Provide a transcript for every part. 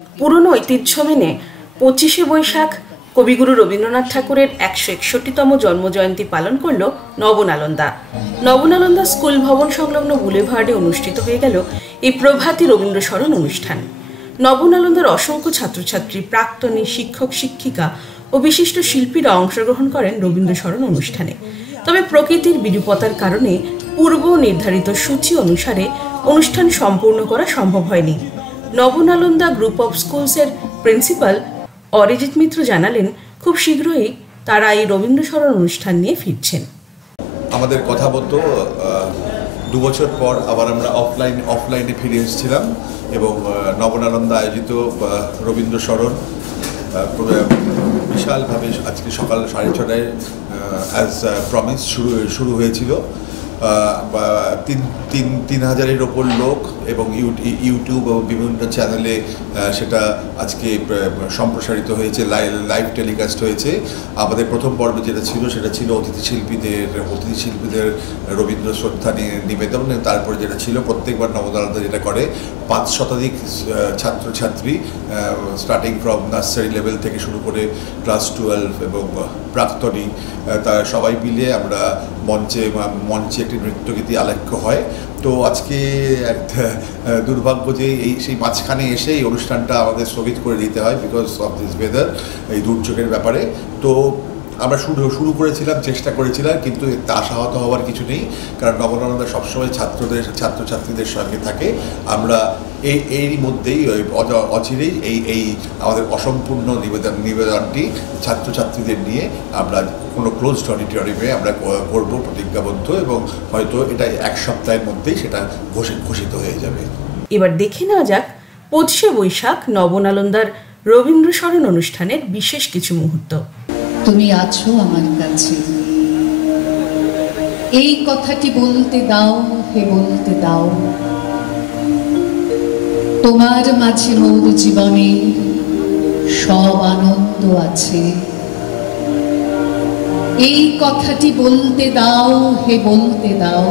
পুরনো ঐতিহ্য মেনে 25শে বৈশাখ কবিগুরু রবীন্দ্রনাথ ঠাকুরের 161তম জন্মজয়ন্তী পালন করল নবনালন্দা। নবনালন্দা স্কুল ভবন সংলগ্ন বুলেভার্ডে অনুষ্ঠিত হয়ে গেল এই প্রভাতী রবীন্দ্র স্মরণ অনুষ্ঠান। নবনালন্দার অসংখ্য ছাত্রছাত্রী, প্রাক্তনী, শিক্ষক শিক্ষিকা ও বিশিষ্ট শিল্পীরা অংশগ্রহণ করেন রবীন্দ্র স্মরণ অনুষ্ঠানে। তবে প্রকৃতির বিরূপতার কারণে পূর্ব নির্ধারিত সূচি অনুসারে অনুষ্ঠান সম্পূর্ণ করা সম্ভব হয়নি। নবনালন্দা গ্রুপ অফ স্কুলসের প্রিন্সিপাল অরিজিৎ মিত্র জানালেন, খুব শীঘ্রই তারা এই রবীন্দ্র স্মরণ অনুষ্ঠান নিয়ে ফিরছেন। আমাদের কথা বলতো 2 বছর পর আবার আমরা অফলাইনে ফিরে এসেছিলাম এবং নবনালন্দা আয়োজিত রবীন্দ্র স্মরণ বিশালভাবে আজকে সকাল 6:30টায় অ্যাজ প্রমিস শুরু হয়েছিল। 3000-এর ওপর লোক এবং ইউটিউব এবং বিভিন্ন চ্যানেলে সেটা আজকে সম্প্রসারিত হয়েছে, লাইভ টেলিকাস্ট হয়েছে। আমাদের প্রথম পর্বে যেটা ছিল সেটা ছিল অতিথি শিল্পীদের রবীন্দ্র শ্রদ্ধা নিবেদন। তারপরে যেটা ছিল প্রত্যেকবার নবনালন্দা যেটা করে 5 শতাধিক ছাত্রছাত্রী স্টার্টিং ফ্রম নার্সারি লেভেল থেকে শুরু করে ক্লাস 12 এবং প্রাক্তনী তারা সবাই মিলে আমরা মঞ্চে একটি নৃত্যগীতি আলেখ্য হয়। তো আজকে দুর্ভাগ্য যে সেই মাঝখানে এসে এই অনুষ্ঠানটা আমাদের স্থগিত করে দিতে হয় বিকজ অফ দিস ওয়েদার, এই দুর্যোগের ব্যাপারে। তো আমরা শুরু করেছিলাম, চেষ্টা করেছিলাম, কিন্তু এতে আশাহত হওয়ার কিছু নেই, কারণ নবনালন্দা সবসময় ছাত্রছাত্রীদের সঙ্গে থাকে। আমরা এরই মধ্যেই অচিরেই এই আমাদের অসম্পূর্ণ নিবেদনটি ছাত্রছাত্রীদের নিয়ে আমরা কোনো ক্লোজড অডিটোরিয়ামে আমরা করব প্রতিজ্ঞাবদ্ধ, এবং হয়তো এটা 1 সপ্তাহের মধ্যেই সেটা ঘোষিত হয়ে যাবে। এবার দেখে নেওয়া যাক 25শে বৈশাখ নবনালন্দার রবীন্দ্র স্মরণ অনুষ্ঠানের বিশেষ কিছু মুহূর্ত। তুমি আছো আমার কাছে, এই কথাটি বলতে দাও, হে বলতে দাও, তোমার মাঝে মোর জীবনে সব আনন্দ আছে। এই কথাটি বলতে দাও, হে বলতে দাও,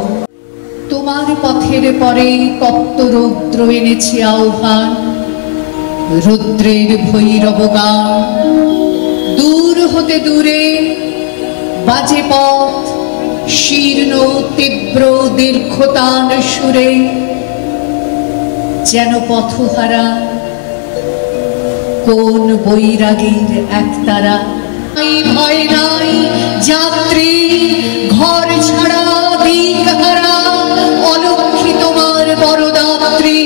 তোমার পথের পরে তপ্ত রৌদ্র এনেছে আহ্বান, রৌদ্রের ভৈরব গান। দূর হতে দূরে বাজে পথ শীর্ণ তীব্র দীর্ঘতান সুরে, যেন পথহারা কোন বৈরাগীর একতারা। ভয় নাই যাত্রী, ঘর ছাড়া দিকহারা, অলক্ষী তোমার বরদাত্রী।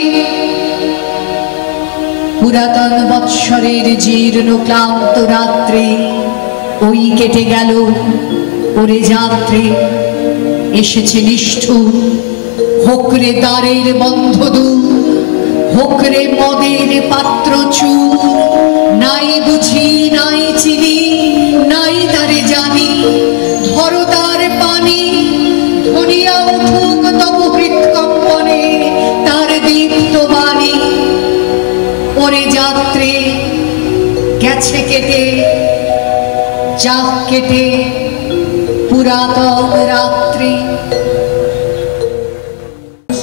পুরাতন বৎসরের জীর্ণ ক্লান্ত রাত্রি ওই কেটে গেল, ওরে যাত্রী এসেছে নিষ্ঠুর। হোকরে দ্বারের বন্ধ দূর, হোকরে মদের পাত্র চুর। নাই বুঝি নাই চিনি, নাই তারে জানি, ধরো তার পানি, ধনিয়া উঠুক তবু হৃৎকম্পনে তার দীপ্ত বাণী। ওরে যাত্রী গেছে কেটে, যাক কেটে পুরাতন রাত্রি।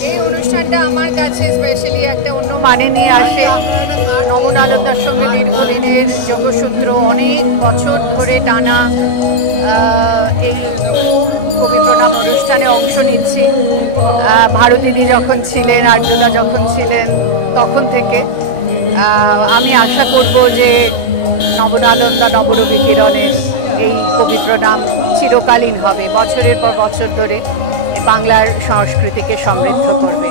এই অনুষ্ঠানটা আমার কাছে স্পেশালি একটা অন্য মানে নিয়ে আসে। নবনালন্দার সঙ্গে দীর্ঘদিনের যোগসূত্র, অনেক বছর ধরে টানা এই কবি প্রণাম অনুষ্ঠানে অংশ নিচ্ছি। ভারতীদি যখন ছিলেন, আর্যদা যখন ছিলেন, তখন থেকে আমি আশা করব যে নবনালন্দা নবরবি কিরণের এই কবি প্রণাম চিরকালীন হবে, বছরের পর বছর ধরে বাংলার সংস্কৃতিকে সমৃদ্ধ করবে।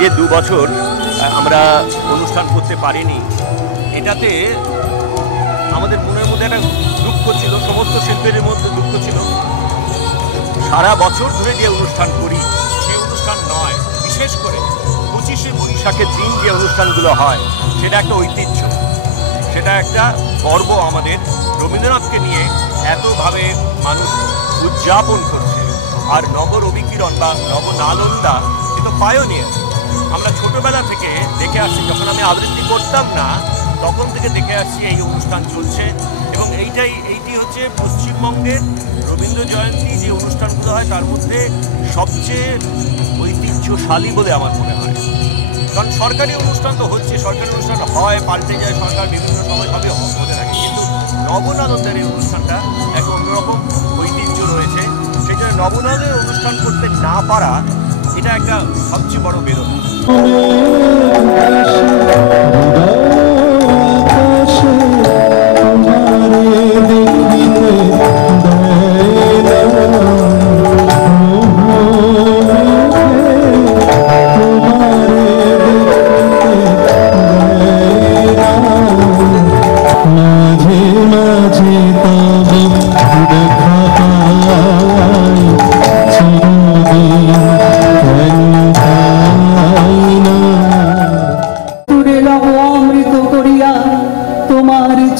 যে 2 বছর আমরা অনুষ্ঠান করতে পারিনি, এটাতে আমাদের মনের মধ্যে একটা দুঃখ ছিল, সমস্ত শিল্পীদের মধ্যে দুঃখ ছিল। সারা বছর ধরে যে অনুষ্ঠান করি সেই অনুষ্ঠান নয়, বিশেষ করে 25শে বৈশাখের দিন যে অনুষ্ঠানগুলো হয় সেটা একটা ঐতিহ্য, সেটা একটা গর্ব আমাদের। রবীন্দ্রনাথকে নিয়ে এতভাবে মানুষ উদযাপন করছে। আর নগর অভিকিরণ বা নবনালন্দা কিন্তু পায়োনিয়ার। আমরা ছোটবেলা থেকে দেখে আসছি, যখন আমি আবৃত্তি করতাম না তখন থেকে দেখে আসছি এই অনুষ্ঠান চলছে। এবং এইটি হচ্ছে পশ্চিমবঙ্গের রবীন্দ্র জয়ন্তী যে অনুষ্ঠানগুলো হয় তার মধ্যে সবচেয়ে ঐতিহ্যশালী বলে আমার মনে হয়। কারণ সরকারি অনুষ্ঠান তো হচ্ছে, সরকারি অনুষ্ঠান হয়, পাল্টে যায় সরকার, বিভিন্ন সময় সবই হতে থাকে, কিন্তু নবনালন্দার এই অনুষ্ঠানটা এক অন্যরকম ঐতিহ্য রয়েছে। সেই জন্য নবনালন্দের অনুষ্ঠান করতে না পারা এটা একটা সবচেয়ে বড় বেদনা।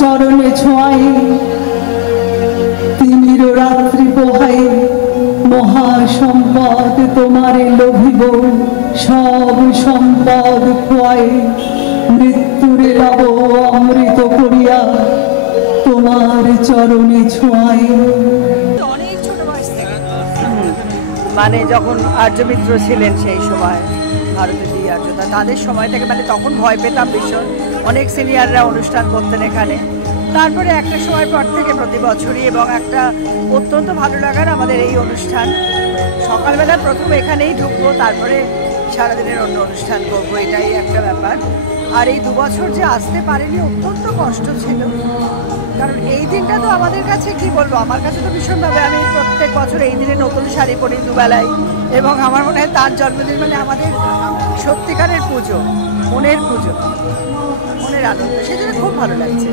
চরণে ছোঁয়াই তিমির রাত্রি পোহাই মহাসম্পদ তোমারে লোভিব সব সম্পদ খোয়াই মৃত্যুরে লব অমৃত করিয়া তোমার চরণে ছোঁয়াই। অনেক ছোট বয়স থেকে মানে যখন আর্যমিত্র ছিলেন সেই সময় ভারতের আর্যতা তাদের সময় থেকে মানে তখন ভয় পেতাম ভীষণ। অনেক সিনিয়ররা অনুষ্ঠান করতেন এখানে। তারপরে একটা সময় পর থেকে প্রতি বছরই এবং একটা অত্যন্ত ভালো লাগার আমাদের এই অনুষ্ঠান। সকালবেলা প্রথম এখানেই ঢুকবো, তারপরে সারাদিনের অন্য অনুষ্ঠান করবো, এটাই একটা ব্যাপার। আর এই 2 বছর যে আসতে পারিনি অত্যন্ত কষ্ট ছিল, কারণ এই দিনটা তো আমাদের কাছে কি বলবো, আমার কাছে তো ভীষণভাবে, আমি প্রত্যেক বছর এই দিনে নতুন শাড়ি পরি দুবেলায়, এবং আমার মনে হয় তার জন্মদিন মানে আমাদের সত্যিকারের পুজো, মনের পুজো, মনের আনন্দ, সেজন্য খুব ভালো লাগছে।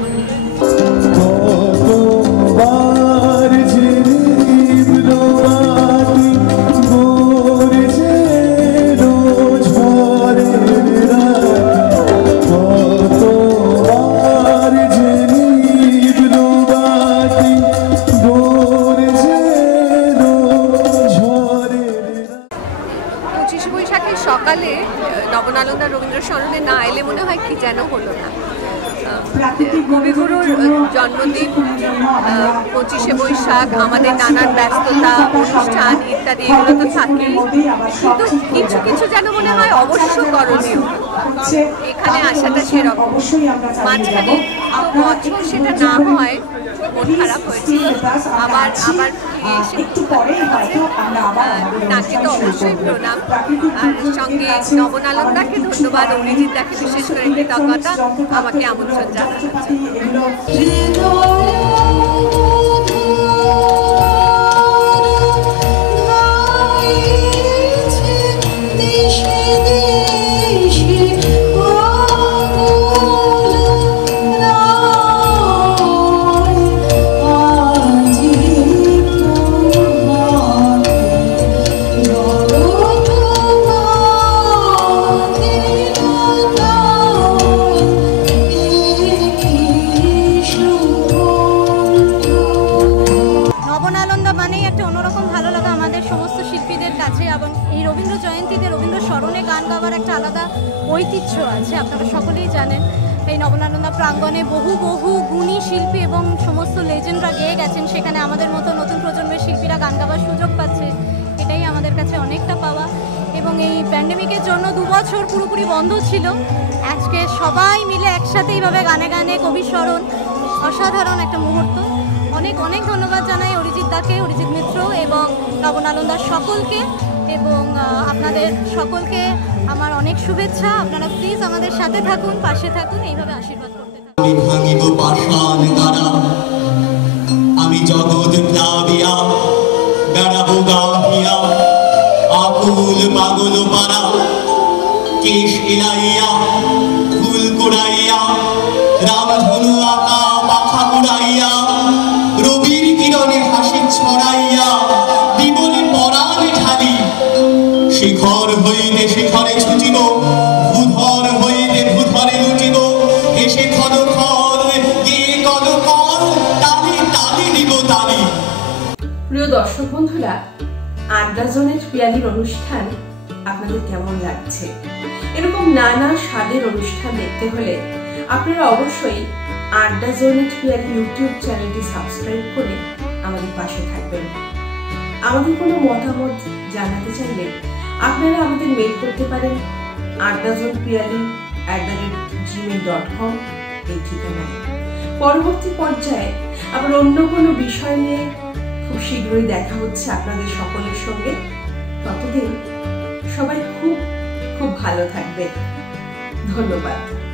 সকালে নবনালন্দা রবীন্দ্র স্মরণে না এলে মনে হয় কি যেন হলো না। কবিগুরুর জন্মদিন, 25শে বৈশাখ, আমাদের নানান ব্যস্ততা, অনুষ্ঠান ইত্যাদি এগুলো তো থাকেই, কিন্তু কিছু কিছু যেন মনে হয় অবশ্য করণীয়। এখানে আসাটা সেরকম, মাঝখানে বছর সেটা না হয় মন খারাপ হয়েছিল। আবার তাকে তো অবশ্যই প্রণাম, আর সঙ্গে নবনালন্দাকে ধন্যবাদ, অরিজিৎ দাকে বিশেষ করে কৃতজ্ঞতা আমাকে আমন্ত্রণ জানানোর জন্য। ঐতিহ্য আছে, আপনারা সকলেই জানেন। এই নবনালন্দা প্রাঙ্গণে বহু বহু গুণী শিল্পী এবং সমস্ত লেজেন্ডরা গেয়ে গেছেন, সেখানে আমাদের মতো নতুন প্রজন্মের শিল্পীরা গান গাওয়ার সুযোগ পাচ্ছে, এটাই আমাদের কাছে অনেকটা পাওয়া। এবং এই প্যান্ডেমিকের জন্য 2 বছর পুরোপুরি বন্ধ ছিল, আজকে সবাই মিলে একসাথে এইভাবে গানে গানে কবি স্মরণ, অসাধারণ একটা মুহূর্ত। অনেক অনেক ধন্যবাদ জানাই অরিজিৎ দাকে, অরিজিৎ মিত্র এবং নবনালন্দার সকলকে, এবং আপনাদের সকলকে আমার অনেক শুভেচ্ছা। আপনারা প্লিজ আমাদের সাথে থাকুন, পাশে থাকুন, এইভাবে আশীর্বাদ করতে থাকুন। আমি জগৎ প্লাবিয়া বেড়াবো গাহিয়া আকুল পাগল পারা কেশ এলাইয়া ফুল কুড়াইয়া রামধনু আঁকা পাখা উড়াইয়া রবির কিরণে হাসি ছড়াইয়া বিমল পরাণ ঢালি শিখর হইতে শিখরে ছুটিব ভূধর হইতে ভূধরে লুটিব হেসে খর খর গিয়ে কল কর তালি তালি দিব তালি দর্শক বন্ধুরা, আড্ডা জোনের পিয়ালির অনুষ্ঠান আপনাদের কেমন লাগছে? এরকম নানা স্বাদের অনুষ্ঠান দেখতে হলে আপনারা অবশ্যই আড্ডা জোনের পিয়ালি ইউটিউব চ্যানেলটি সাবস্ক্রাইব করে আমাদের পাশে থাকবেন। আমাদের কোনো মতামত জানাতে চাইলে আপনারা আমাদের মেইল করতে পারেন addazonpiali@gmail.com এই ঠিকানায়। পরবর্তী পর্যায়ে আবার অন্য কোনো বিষয় নিয়ে খুব শীঘ্রই দেখা হচ্ছে আপনাদের সকলের সঙ্গে। ততদিন সবাই খুব খুব ভালো থাকবে। ধন্যবাদ।